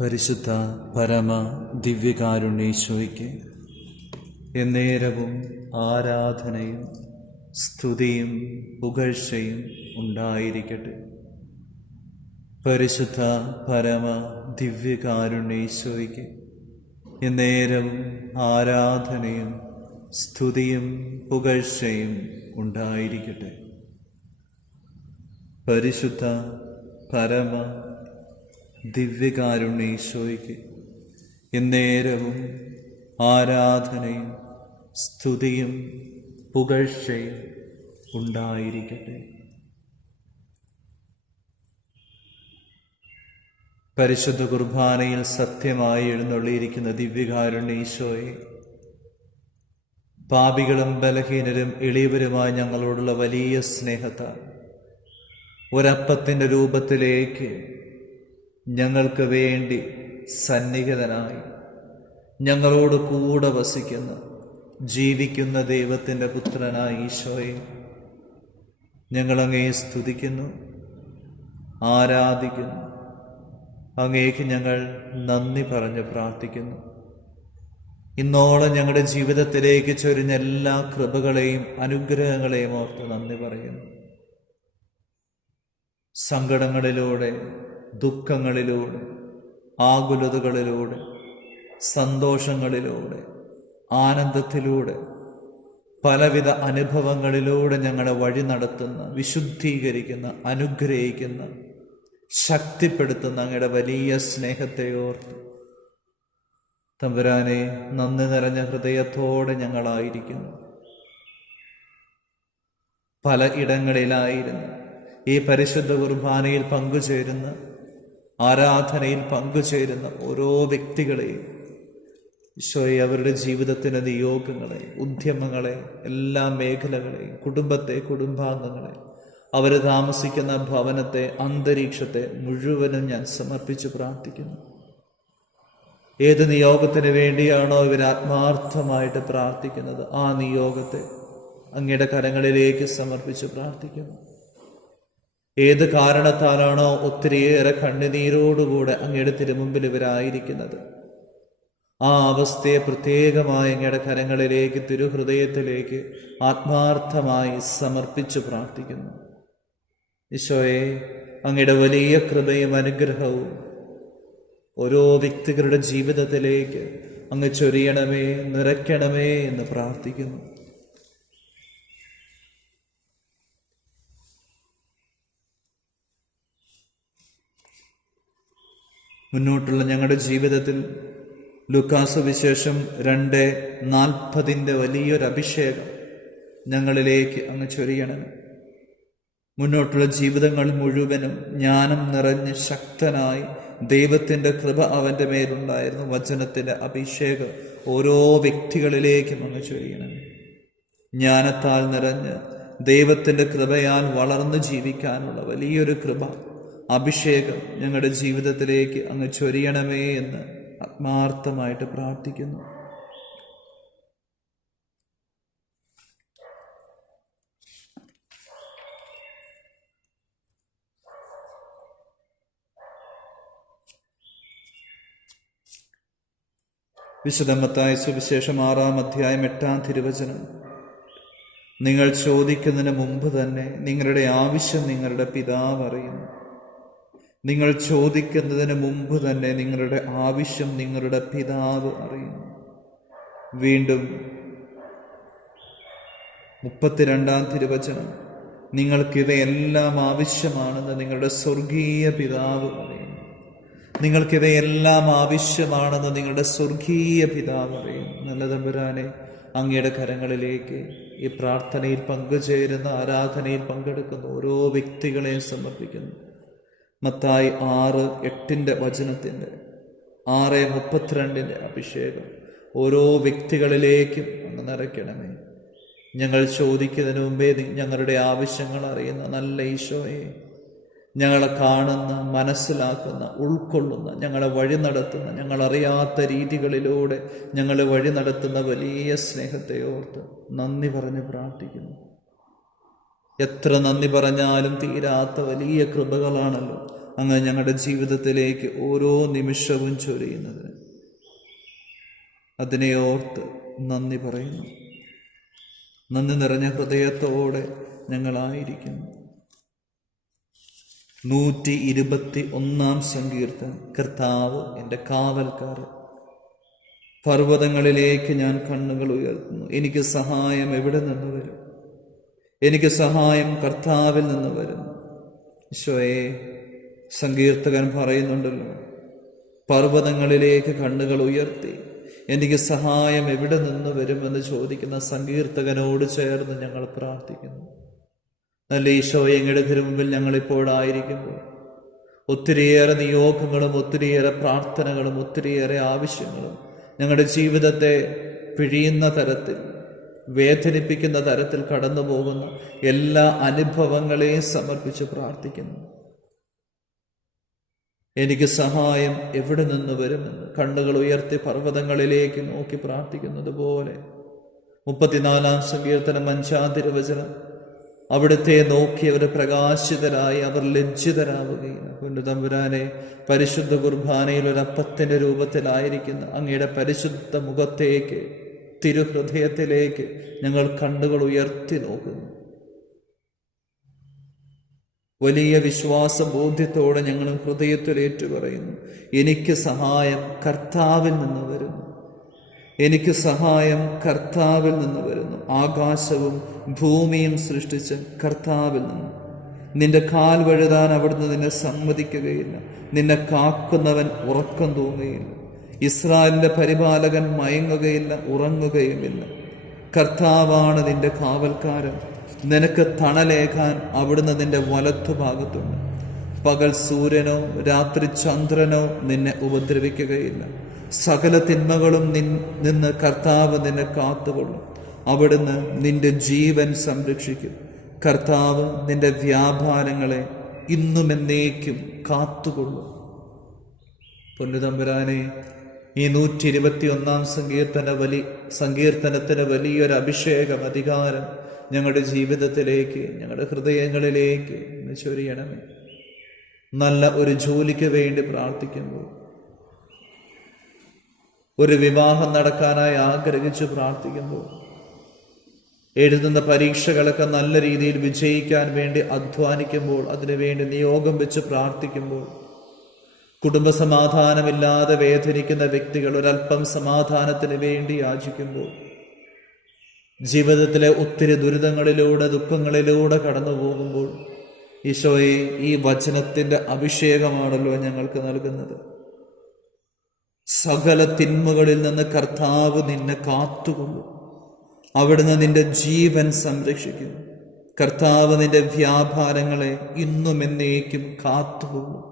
പരിശുദ്ധ പരമ ദിവ്യകാരുണ്യേശോയ്ക്ക് എന്നേരവും ആരാധനയും സ്തുതിയും പുകഴ്ചയും ഉണ്ടായിരിക്കട്ടെ. പരിശുദ്ധ പരമ ദിവ്യകാരുണ്യേശോയ്ക്ക് എന്നേരവും ആരാധനയും സ്തുതിയും പുകഴ്ചയും ഉണ്ടായിരിക്കട്ടെ. പരിശുദ്ധ പരമ ദിവ്യകാരുണ്യേശോയ്ക്ക് എന്നേരവും ആരാധനയും സ്തുതിയും പുകഴ്ചയും ഉണ്ടായിരിക്കട്ടെ. പരിശുദ്ധ കുർബാനയിൽ സത്യമായി എഴുന്നള്ളിയിരിക്കുന്ന ദിവ്യകാരുണ്യേശോയെ, പാപികളും ബലഹീനരും എളിയവരുമായ ഞങ്ങളോടുള്ള വലിയ സ്നേഹത്താൽ ഒരപ്പത്തിൻ്റെ രൂപത്തിലേക്ക് ഞങ്ങൾക്ക് വേണ്ടി സന്നിഹിതനായി ഞങ്ങളോട് കൂടെ വസിക്കുന്ന ജീവിക്കുന്ന ദൈവത്തിൻ്റെ പുത്രനായ ഈശോയെ, ഞങ്ങളങ്ങയെ സ്തുതിക്കുന്നു, ആരാധിക്കുന്നു. അങ്ങേക്ക് ഞങ്ങൾ നന്ദി പറഞ്ഞ് പ്രാർത്ഥിക്കുന്നു. ഇന്നോളം ഞങ്ങളുടെ ജീവിതത്തിലേക്ക് ചൊരിഞ്ഞ എല്ലാ കൃപകളെയും അനുഗ്രഹങ്ങളെയും ഓർത്ത് നന്ദി പറയുന്നു. സങ്കടങ്ങളിലൂടെ, ദുഃഖങ്ങളിലൂടെ, ആകുലതകളിലൂടെ, സന്തോഷങ്ങളിലൂടെ, ആനന്ദത്തിലൂടെ, പലവിധ അനുഭവങ്ങളിലൂടെ ഞങ്ങളെ വഴി നടത്തുന്ന, വിശുദ്ധീകരിക്കുന്ന, അനുഗ്രഹിക്കുന്ന, ശക്തിപ്പെടുത്തുന്ന അങ്ങയുടെ വലിയ സ്നേഹത്തെ ഓർത്ത് തമ്പുരാനെ നന്ദി നിറഞ്ഞ ഹൃദയത്തോടെ ഞങ്ങളായിരിക്കുന്നു. പല ഇടങ്ങളിലായിരുന്നു ഈ പരിശുദ്ധ കുർബാനയിൽ പങ്കുചേരുന്ന, ആരാധനയിൽ പങ്കുചേരുന്ന ഓരോ വ്യക്തികളെയും ഈശോയെ, അവരുടെ ജീവിതത്തിൻ്റെ നിയോഗങ്ങളെ, ഉദ്യമങ്ങളെ, എല്ലാ മേഖലകളെയും, കുടുംബത്തെ, കുടുംബാംഗങ്ങളെ, അവർ താമസിക്കുന്ന ഭവനത്തെ, അന്തരീക്ഷത്തെ മുഴുവനും ഞാൻ സമർപ്പിച്ച് പ്രാർത്ഥിക്കുന്നു. ഏത് നിയോഗത്തിന് വേണ്ടിയാണോ ഇവർ ആത്മാർത്ഥമായിട്ട് പ്രാർത്ഥിക്കുന്നത്, ആ നിയോഗത്തെ അങ്ങയുടെ കരങ്ങളിലേക്ക് സമർപ്പിച്ച് പ്രാർത്ഥിക്കുന്നു. ഏത് കാരണത്താലാണോ ഒത്തിരിയേറെ കണ്ണുനീരോടുകൂടെ അങ്ങയുടെ തിരുമുമ്പിൽ ഇവരായിരിക്കുന്നത്, ആ അവസ്ഥയെ പ്രത്യേകമായി അങ്ങയുടെ കരങ്ങളിലേക്ക്, തിരുഹൃദയത്തിലേക്ക് ആത്മാർത്ഥമായി സമർപ്പിച്ച് പ്രാർത്ഥിക്കുന്നു. ഈശോയെ, അങ്ങയുടെ വലിയ കൃപയും അനുഗ്രഹവും ഓരോ വ്യക്തികളുടെ ജീവിതത്തിലേക്ക് അങ്ങ് ചൊരിയണമേ, നിറയ്ക്കണമേ എന്ന് പ്രാർത്ഥിക്കുന്നു. മുന്നോട്ടുള്ള ഞങ്ങളുടെ ജീവിതത്തിൽ ലൂക്കാസ് വിശേഷം 2:40 വലിയൊരു അഭിഷേകം ഞങ്ങളിലേക്ക് അങ്ങ് ചൊരിയണം. മുന്നോട്ടുള്ള ജീവിതങ്ങൾ മുഴുവനും ജ്ഞാനം നിറഞ്ഞ് ശക്തനായി ദൈവത്തിൻ്റെ കൃപ അവൻ്റെ മേലുണ്ടായിരുന്നു. വചനത്തിൻ്റെ അഭിഷേകം ഓരോ വ്യക്തികളിലേക്കും അങ്ങ് ചൊരിയണം. ജ്ഞാനത്താൽ നിറഞ്ഞ് ദൈവത്തിൻ്റെ കൃപയാൽ വളർന്ന് ജീവിക്കാനുള്ള വലിയൊരു കൃപ, അഭിഷേകം ഞങ്ങളുടെ ജീവിതത്തിലേക്ക് അങ്ങ് ചൊരിയണമേ എന്ന് ആത്മാർത്ഥമായിട്ട് പ്രാർത്ഥിക്കുന്നു. വിശുദ്ധ മത്തായി സുവിശേഷം 6:8 നിങ്ങൾ ചോദിക്കുന്നതിന് മുമ്പ് തന്നെ നിങ്ങളുടെ ആവശ്യം നിങ്ങളുടെ പിതാവ് അറിയുന്നു. നിങ്ങൾ ചോദിക്കുന്നതിന് മുമ്പ് തന്നെ നിങ്ങളുടെ ആവശ്യം നിങ്ങളുടെ പിതാവ് അറിയുന്നു. വീണ്ടും 32 നിങ്ങൾക്കിവയെല്ലാം ആവശ്യമാണെന്ന് നിങ്ങളുടെ സ്വർഗീയ പിതാവ് അറിയുന്നു. നിങ്ങൾക്കിവയെല്ലാം ആവശ്യമാണെന്ന് നിങ്ങളുടെ സ്വർഗീയ പിതാവ് അറിയുന്നു. നല്ല തമ്പുരാനെ, അങ്ങയുടെ കരങ്ങളിലേക്ക് ഈ പ്രാർത്ഥനയിൽ പങ്കുചേരുന്ന, ആരാധനയിൽ പങ്കെടുക്കുന്ന ഓരോ വ്യക്തികളെയും സമർപ്പിക്കുന്നു. മത്തായി 6:8 വചനത്തിൻ്റെ 6:32 അഭിഷേകം ഓരോ വ്യക്തികളിലേക്കും അങ്ങ് നിറയ്ക്കണമേ. ഞങ്ങൾ ചോദിക്കുന്നതിന് മുമ്പേ ഞങ്ങളുടെ ആവശ്യങ്ങൾ അറിയുന്ന നല്ല ഈശോയെ, ഞങ്ങളെ കാണുന്ന, മനസ്സിലാക്കുന്ന, ഉൾക്കൊള്ളുന്ന, ഞങ്ങളെ വഴി നടത്തുന്ന, ഞങ്ങളറിയാത്ത രീതികളിലൂടെ ഞങ്ങളെ വഴി നടത്തുന്ന വലിയ സ്നേഹത്തെ ഓർത്ത് നന്ദി പറഞ്ഞ് പ്രാർത്ഥിക്കുന്നു. എത്ര നന്ദി പറഞ്ഞാലും തീരാത്ത വലിയ കൃപകളാണല്ലോ അങ്ങ് ഞങ്ങളുടെ ജീവിതത്തിലേക്ക് ഓരോ നിമിഷവും ചൊരിയുന്നത്. അതിനെ ഓർത്ത് നന്ദി പറയുന്നു. നന്ദി നിറഞ്ഞ ഹൃദയത്തോടെ ഞങ്ങളായിരിക്കുന്നു. 121 സങ്കീർത്തനം. കർത്താവ് എൻ്റെ കാവൽക്കാരൻ. പർവ്വതങ്ങളിലേക്ക് ഞാൻ കണ്ണുകൾ ഉയർത്തുന്നു. എനിക്ക് സഹായം എവിടെ നിന്ന് വരും? എനിക്ക് സഹായം കർത്താവിൽ നിന്ന് വരും. ഈശോയെ, സങ്കീർത്തകൻ പറയുന്നുണ്ടല്ലോ, പർവ്വതങ്ങളിലേക്ക് കണ്ണുകൾ ഉയർത്തി എനിക്ക് സഹായം എവിടെ നിന്ന് വരുമെന്ന് ചോദിക്കുന്ന സങ്കീർത്തകനോട് ചേർന്ന് ഞങ്ങൾ പ്രാർത്ഥിക്കുന്നു. നല്ല ഈശോയെ, അങ്ങയുടെ തിരുമുമ്പിൽ ഞങ്ങളിപ്പോഴായിരിക്കുമ്പോൾ ഒത്തിരിയേറെ നിയോഗങ്ങളും ഒത്തിരിയേറെ പ്രാർത്ഥനകളും ഒത്തിരിയേറെ ആവശ്യങ്ങളും ഞങ്ങളുടെ ജീവിതത്തെ പിഴിയുന്ന തരത്തിൽ, വേദനിപ്പിക്കുന്ന തരത്തിൽ കടന്നു പോകുന്ന എല്ലാ അനുഭവങ്ങളെയും സമർപ്പിച്ച് പ്രാർത്ഥിക്കുന്നു. എനിക്ക് സഹായം എവിടെ നിന്ന് വരുമെന്ന് കണ്ണുകൾ ഉയർത്തി പർവ്വതങ്ങളിലേക്ക് നോക്കി പ്രാർത്ഥിക്കുന്നത് പോലെ 34 സങ്കീർത്തനം 5 തിരുവചനം, അവിടുത്തെ നോക്കിയവർ പ്രകാശിതരായി അവർ ലജ്ജിതരാവുകയില്ല. പൊന്നുതമ്പുരാനെ, പരിശുദ്ധ കുർബാനയിൽ ഒരപ്പത്തിന്റെ രൂപത്തിലായിരിക്കുന്ന അങ്ങയുടെ പരിശുദ്ധ മുഖത്തേക്ക്, തിരുഹൃദയത്തിലേക്ക് ഞങ്ങൾ കണ്ണുകൾ ഉയർത്തി നോക്കുന്നു. വലിയ വിശ്വാസ ബോധ്യത്തോടെ ഞങ്ങൾ ഹൃദയത്തിൽ ഏറ്റുപറയുന്നു, എനിക്ക് സഹായം കർത്താവിൽ നിന്ന് വരുന്നു. എനിക്ക് സഹായം കർത്താവിൽ നിന്ന് വരുന്നു. ആകാശവും ഭൂമിയും സൃഷ്ടിച്ച കർത്താവിൽ നിന്ന്. നിന്റെ കാൽ വഴുതാൻ അവിടുന്ന് നിന്നെ സമ്മതിക്കുകയില്ല. നിന്നെ കാക്കുന്നവൻ ഉറക്കം തൂങ്ങുകയില്ല. ഇസ്രായേലിന്റെ പരിപാലകൻ മയങ്ങുകയില്ല, ഉറങ്ങുകയുമില്ല. കർത്താവാണ് നിന്റെ കാവൽക്കാരൻ. നിനക്ക് തണലേകാൻ അവിടുന്ന് നിന്റെ വലത്തുഭാഗത്തുണ്ട്. പകൽ സൂര്യനോ രാത്രി ചന്ദ്രനോ നിന്നെ ഉപദ്രവിക്കുകയില്ല. സകല തിന്മകളും നിന്ന് കർത്താവ് നിന്നെ കാത്തുകൊള്ളും. അവിടുന്ന് നിന്റെ ജീവൻ സംരക്ഷിക്കും. കർത്താവ് നിന്റെ വ്യാപാരങ്ങളെ ഇന്നും എന്നേക്കും കാത്തുകൊള്ളും. പൊന്നുതമ്പുരാനെ, ഈ 121 സങ്കീർത്തനത്തിന് വലിയൊരു അഭിഷേകം, അധികാരം ഞങ്ങളുടെ ജീവിതത്തിലേക്ക്, ഞങ്ങളുടെ ഹൃദയങ്ങളിലേക്ക് ചൊരിയണമേ. നല്ല ഒരു ജോലിക്ക് വേണ്ടി പ്രാർത്ഥിക്കുമ്പോൾ, ഒരു വിവാഹം നടക്കാനായി ആഗ്രഹിച്ച് പ്രാർത്ഥിക്കുമ്പോൾ, എഴുതുന്ന പരീക്ഷകളൊക്കെ നല്ല രീതിയിൽ വിജയിക്കാൻ വേണ്ടി അധ്വാനിക്കുമ്പോൾ, അതിനുവേണ്ടി നിയോഗം വെച്ച് പ്രാർത്ഥിക്കുമ്പോൾ, കുടുംബസമാധാനമില്ലാതെ വേദനിക്കുന്ന വ്യക്തികൾ ഒരല്പം സമാധാനത്തിന് വേണ്ടി യാചിക്കുമ്പോൾ, ജീവിതത്തിലെ ഒത്തിരി ദുരിതങ്ങളിലൂടെ ദുഃഖങ്ങളിലൂടെ കടന്നു പോകുമ്പോൾ, ഈശോയെ, ഈ വചനത്തിന്റെ അഭിഷേകമാണല്ലോ ഞങ്ങൾക്ക് നൽകുന്നത്. സകല തിന്മകളിൽ നിന്ന് കർത്താവ് നിന്നെ കാത്തുകൊള്ളും. അവിടുന്ന് നിന്റെ ജീവൻ സംരക്ഷിക്കും. കർത്താവ് നിന്റെ വ്യാപാരങ്ങളെ ഇന്നും എന്നേക്കും കാത്തുകൊള്ളും.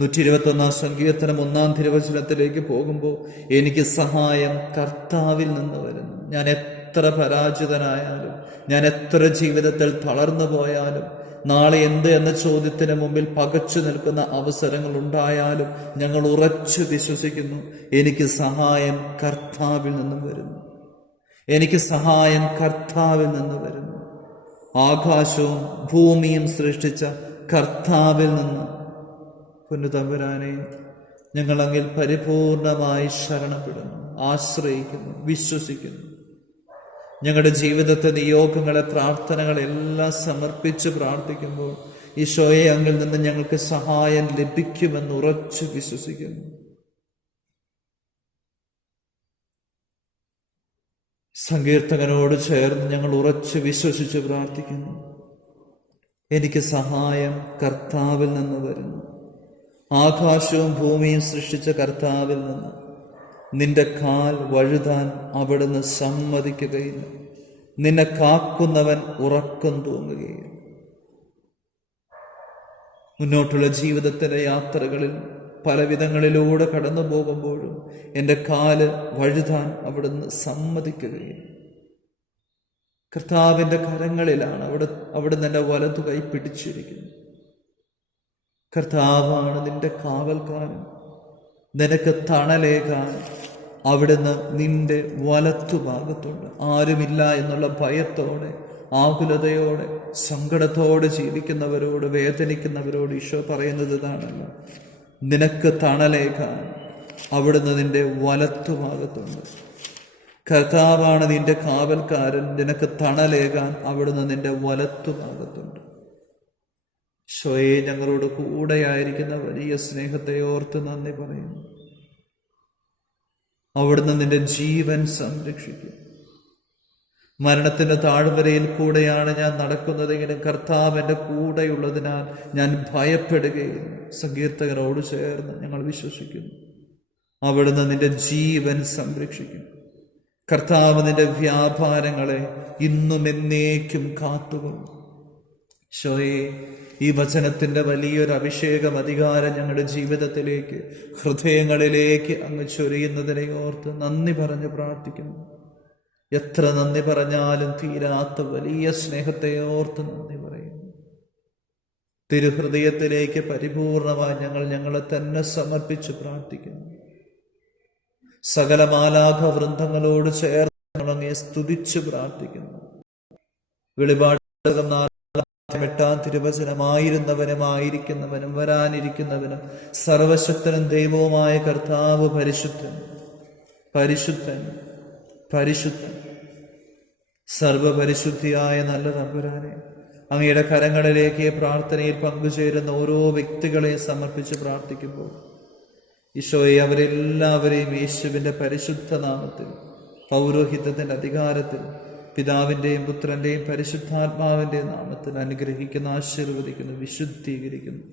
121 സങ്കീർത്തനം 1 തിരുവചനത്തിലേക്ക് പോകുമ്പോൾ, എനിക്ക് സഹായം കർത്താവിൽ നിന്ന് വരുന്നു. ഞാൻ എത്ര പരാജിതനായാലും, ഞാൻ എത്ര ജീവിതത്തിൽ തളർന്നു പോയാലും, നാളെ എന്ത് എന്ന ചോദ്യത്തിന് മുമ്പിൽ പകച്ചു നിൽക്കുന്ന അവസരങ്ങൾ ഉണ്ടായാലും, ഞങ്ങൾ ഉറച്ചു വിശ്വസിക്കുന്നു, എനിക്ക് സഹായം കർത്താവിൽ നിന്നും വരുന്നു. എനിക്ക് സഹായം കർത്താവിൽ നിന്ന് വരുന്നു. ആകാശവും ഭൂമിയും സൃഷ്ടിച്ച കർത്താവിൽ നിന്ന്. പൊന്നുതമ്പുരാനെ, ഞങ്ങൾ അങ്ങിൽ പരിപൂർണമായി ശരണപ്പെടുന്നു, ആശ്രയിക്കുന്നു, വിശ്വസിക്കുന്നു. ഞങ്ങളുടെ ജീവിതത്തെ, നിയോഗങ്ങളെ, പ്രാർത്ഥനകളെല്ലാം സമർപ്പിച്ച് പ്രാർത്ഥിക്കുമ്പോൾ, ഈശോയെ, അങ്ങിൽ നിന്ന് ഞങ്ങൾക്ക് സഹായം ലഭിക്കുമെന്ന് ഉറച്ചു വിശ്വസിക്കുന്നു. സങ്കീർത്തകനോട് ചേർന്ന് ഞങ്ങൾ ഉറച്ചു വിശ്വസിച്ച് പ്രാർത്ഥിക്കുന്നു, എനിക്ക് സഹായം കർത്താവിൽ നിന്ന് വരുന്നു. ആകാശവും ഭൂമിയും സൃഷ്ടിച്ച കർത്താവിൽ നിന്ന്. നിന്റെ കാൽ വഴുതാൻ അവിടുന്ന് സമ്മതിക്കുകയില്ല. നിന്നെ കാക്കുന്നവൻ ഉറക്കം തൂങ്ങുകയില്ല. മുന്നോട്ടുള്ള ജീവിതത്തിൻ്റെ യാത്രകളിൽ പലവിധങ്ങളിലൂടെ കടന്നു പോകുമ്പോഴും എൻ്റെ കാല് വഴുതാൻ അവിടുന്ന് സമ്മതിക്കുകയില്ല. കർത്താവിൻ്റെ കരങ്ങളിലാണ് അവിടുന്ന് എൻ്റെ വലതു കൈ പിടിച്ചിരിക്കുന്നത്. കർത്താവാണ് നിന്റെ കാവൽക്കാരൻ. നിനക്ക് തണലേകാൻ അവിടുന്ന് നിന്റെ വലത്തുഭാഗത്തുണ്ട്. ആരുമില്ല എന്നുള്ള ഭയത്തോടെ ആകുലതയോടെ സങ്കടത്തോടെ ജീവിക്കുന്നവരോട്, വേദനിക്കുന്നവരോട് ഈശോ പറയുന്നത് ഇതാണല്ലോ, നിനക്ക് തണലേകാൻ അവിടുന്ന് നിന്റെ വലത്തുഭാഗത്തുണ്ട്. കർത്താവാണ് നിന്റെ കാവൽക്കാരൻ, നിനക്ക് തണലേകാൻ അവിടുന്ന് നിന്റെ വലത്തുഭാഗത്തുണ്ട്. ഈശോയെ, ഞങ്ങളോട് കൂടെയായിരിക്കുന്ന വലിയ സ്നേഹത്തെ ഓർത്ത് നന്ദി പറയുന്നു. അവിടുന്ന് നിന്റെ ജീവൻ സംരക്ഷിക്കും. മരണത്തിന്റെ താഴ്വരയിൽ കൂടെയാണ് ഞാൻ നടക്കുന്നതെങ്കിലും കർത്താവ് എൻ്റെ കൂടെയുള്ളതിനാൽ ഞാൻ ഭയപ്പെടുകയില്ല. സങ്കീർത്തകരോട് ചേർന്ന് ഞങ്ങൾ വിശ്വസിക്കുന്നു, അവിടുന്ന് നിന്റെ ജീവൻ സംരക്ഷിക്കും. കർത്താവ് നിന്റെ വ്യാപാരങ്ങളെ ഇന്നും എന്നേക്കും കാത്തുകൊള്ളും. ഈശോയെ, ഈ വചനത്തിന്റെ വലിയൊരു അഭിഷേകം, അധികാരം ഞങ്ങളുടെ ജീവിതത്തിലേക്ക്, ഹൃദയങ്ങളിലേക്ക് അങ്ങ് ചൊരിയുന്നതിനെ ഓർത്ത് നന്ദി പറഞ്ഞ് പ്രാർത്ഥിക്കുന്നു. എത്ര നന്ദി പറഞ്ഞാലും തീരാത്ത വലിയ സ്നേഹത്തെ ഓർത്ത് നന്ദി പറയുന്നു. തിരുഹൃദയത്തിലേക്ക് പരിപൂർണമായി ഞങ്ങളെ തന്നെ സമർപ്പിച്ച് പ്രാർത്ഥിക്കുന്നു. സകല മാലാഖ വൃന്ദങ്ങളോട് ചേർന്ന് അങ്ങയെ സ്തുതിച്ച് പ്രാർത്ഥിക്കുന്നു. വെളിപാട് 8-ാം തിരുവചനമായിരുന്നവനും ആയിരിക്കുന്നവനും വരാനിരിക്കുന്നവനും സർവശക്തനും ദൈവവുമായ കർത്താവ് പരിശുദ്ധൻ, പരിശുദ്ധൻ, പരിശുദ്ധൻ. സർവപരിശുദ്ധിയായ നല്ല തമ്പുരാനെ, അങ്ങയുടെ കരങ്ങളിലേക്ക് പ്രാർത്ഥനയിൽ പങ്കുചേരുന്ന ഓരോ വ്യക്തികളെയും സമർപ്പിച്ച് പ്രാർത്ഥിക്കുമ്പോൾ ഈശോയെ, അവരെല്ലാവരെയും യേശുവിൻ്റെ പരിശുദ്ധ നാമത്തിൽ, പൗരോഹിത്യത്തിൻ്റെ അധികാരത്തിൽ, പിതാവിൻ്റെയും പുത്രൻ്റെയും പരിശുദ്ധാത്മാവിൻ്റെയും നാമത്തിൽ അനുഗ്രഹിക്കുന്നു, ആശീർവദിക്കുന്നു, വിശുദ്ധീകരിക്കുന്നു.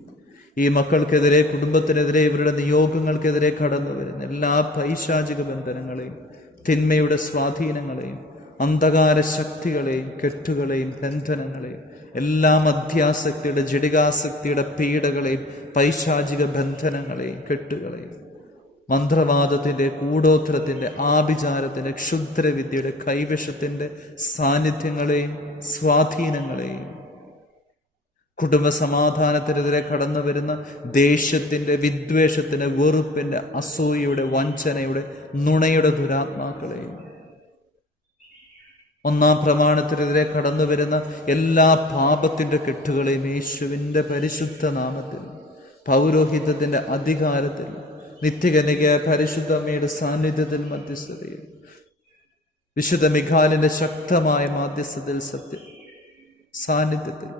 ഈ മക്കൾക്കെതിരെ, കുടുംബത്തിനെതിരെ, ഇവരുടെ നിയോഗങ്ങൾക്കെതിരെ കടന്നു വരുന്ന എല്ലാ പൈശാചിക ബന്ധനങ്ങളെയും, തിന്മയുടെ സ്വാധീനങ്ങളെയും, അന്ധകാര ശക്തികളെയും, കെട്ടുകളെയും, ബന്ധനങ്ങളെയും, എല്ലാ മധ്യാസക്തിയുടെ, ജഡികാസക്തിയുടെ പീഡകളെയും, പൈശാചിക ബന്ധനങ്ങളെയും, കെട്ടുകളെയും, മന്ത്രവാദത്തിൻ്റെ, കൂടോത്രത്തിൻ്റെ, ആഭിചാരത്തിൻ്റെ, ക്ഷുദ്രവിദ്യയുടെ, കൈവശത്തിൻ്റെ സാന്നിധ്യങ്ങളെയും സ്വാധീനങ്ങളെയും, കുടുംബ സമാധാനത്തിനെതിരെ കടന്നു വരുന്ന ദേഷ്യത്തിൻ്റെ, വിദ്വേഷത്തിൻ്റെ, വെറുപ്പിൻ്റെ, അസൂയയുടെ, വഞ്ചനയുടെ, നുണയുടെ ദുരാത്മാക്കളെയും, ഒന്നാം പ്രമാണത്തിനെതിരെ കടന്നു വരുന്ന എല്ലാ പാപത്തിൻ്റെ കെട്ടുകളെയും യേശുവിൻ്റെ പരിശുദ്ധ നാമത്തിൽ, പൗരോഹിത്യത്തിൻ്റെ അധികാരത്തിൽ, നിത്യകന്യക പരിശുദ്ധ അമ്മയുടെ സാന്നിധ്യത്തിൽ, മധ്യസ്ഥതയിൽ, വിശുദ്ധ മിഖാലിന്റെ ശക്തമായ മാധ്യസ്ഥതയിൽ, സത്യം സാന്നിധ്യത്തിൽ,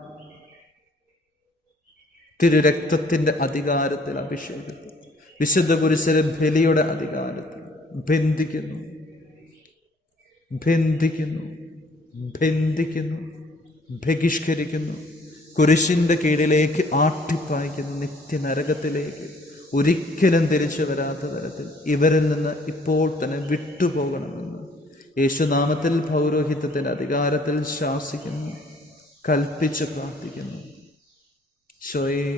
തിരുരക്തത്തിന്റെ അധികാരത്തിൽ, അഭിഷേകത്തിൽ, വിശുദ്ധ കുരിശിലെ ബലിയുടെ അധികാരത്തിൽ ബന്ധിക്കുന്നു, ബന്ധിക്കുന്നു, ബന്ധിക്കുന്നു, ബഹിഷ്കരിക്കുന്നു. കുരിശിന്റെ കീഴിലേക്ക് ആട്ടിപ്പായിക്കുന്നു, നിത്യനരകത്തിലേക്ക് ഒരിക്കലും തിരിച്ചു വരാത്ത തരത്തിൽ ഇവരിൽ നിന്ന് ഇപ്പോൾ തന്നെ വിട്ടുപോകണമെന്ന് യേശുനാമത്തിൽ, പൗരോഹിത്യത്തിന്റെ അധികാരത്തിൽ ശാസിക്കുന്നു, കൽപ്പിച്ച് പ്രാർത്ഥിക്കുന്നു. ഈശോയെ,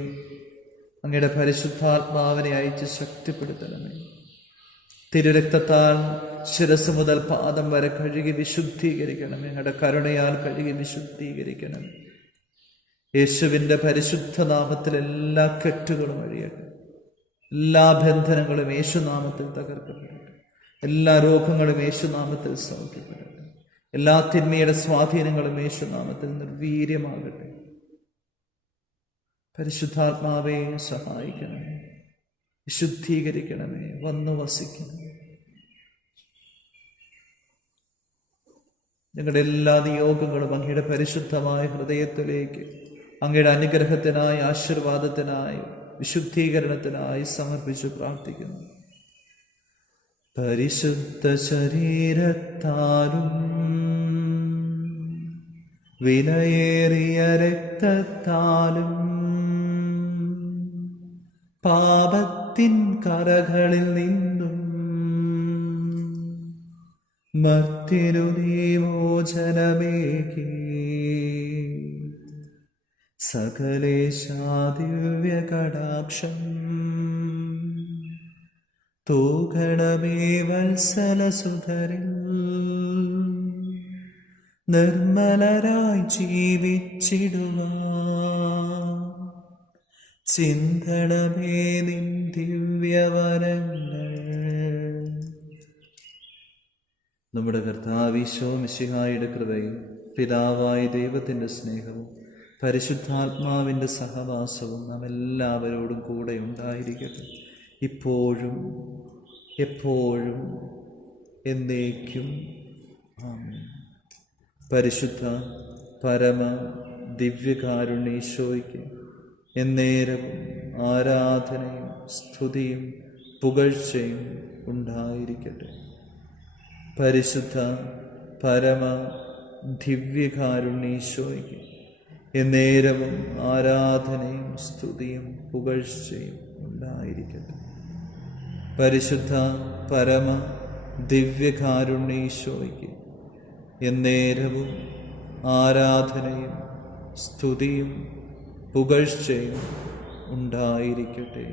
അങ്ങയുടെ പരിശുദ്ധാത്മാവിനെ അയച്ച് ശക്തിപ്പെടുത്തണമേ. തിരുരക്തത്താൽ ശിരസ് മുതൽ പാദം വരെ കഴുകി വിശുദ്ധീകരിക്കണമേ. അങ്ങയുടെ കരുണയാൽ കഴുകി വിശുദ്ധീകരിക്കണമേ. യേശുവിൻ്റെ പരിശുദ്ധ നാമത്തിൽ എല്ലാ കെട്ടുകളും അഴിയട്ടെ, എല്ലാ ബന്ധനങ്ങളും യേശുനാമത്തിൽ തകർക്കപ്പെടട്ടെ, എല്ലാ രോഗങ്ങളും യേശുനാമത്തിൽ സൗഖ്യപ്പെടട്ടെ, എല്ലാ തിന്മയുടെ സ്വാധീനങ്ങളും യേശുനാമത്തിൽ നിർവീര്യമാകട്ടെ. പരിശുദ്ധാത്മാവെ സഹായിക്കണമേ, വിശുദ്ധീകരിക്കണമേ, വന്നു വസിക്കണമേ. ഞങ്ങളുടെ എല്ലാ നിയോഗങ്ങളും അങ്ങയുടെ പരിശുദ്ധമായ ഹൃദയത്തിലേക്ക്, അങ്ങയുടെ അനുഗ്രഹത്തിനായി, ആശീർവാദത്തിനായി, വിശുദ്ധീകരണത്തിനായി സമർപ്പിച്ച് പ്രാർത്ഥിക്കുന്നു. പരിശുദ്ധ ശരീരത്താലും വിലയേറിയ രക്തത്താലും പാപത്തിൻ കറകളിൽ നിന്നും മർത്യനു നീ മോചനമേകി, സകലേശാ ദിവ്യ കടാക്ഷം തൂകണമേ വത്സലസുധരിൽ. നിർമ്മലരായി ജീവിച്ചിടുവാൻ ചിന്തണമേ നിൻ ദിവ്യവരങ്ങൾ. നമ്മുടെ കർത്താവ് ഈശോ മിശിഹായുടെ കൃപയും പിതാവായ ദൈവത്തിൻ്റെ സ്നേഹവും പരിശുദ്ധാത്മാവിൻ്റെ സഹവാസവും നാം എല്ലാവരോടും കൂടെ ഉണ്ടായിരിക്കട്ടെ, ഇപ്പോഴും എപ്പോഴും എന്നേക്കും. ആമേൻ. പരിശുദ്ധ പരമ ദിവ്യകാരുണ്യേശോയ്ക്ക് എന്നേരവും ആരാധനയും സ്തുതിയും പുകഴ്ചയും ഉണ്ടായിരിക്കട്ടെ. പരിശുദ്ധ പരമ ദിവ്യകാരുണ്യേശോയ്ക്ക് എന്നേരവും ആരാധനയും സ്തുതിയും പുകഴ്ചയും ഉണ്ടായിരിക്കട്ടെ. പരിശുദ്ധ പരമ ദിവ്യകാരുണ്യേശോയ്ക്ക് എന്നേരവും ആരാധനയും സ്തുതിയും പുകഴ്ചയും ഉണ്ടായിരിക്കട്ടെ.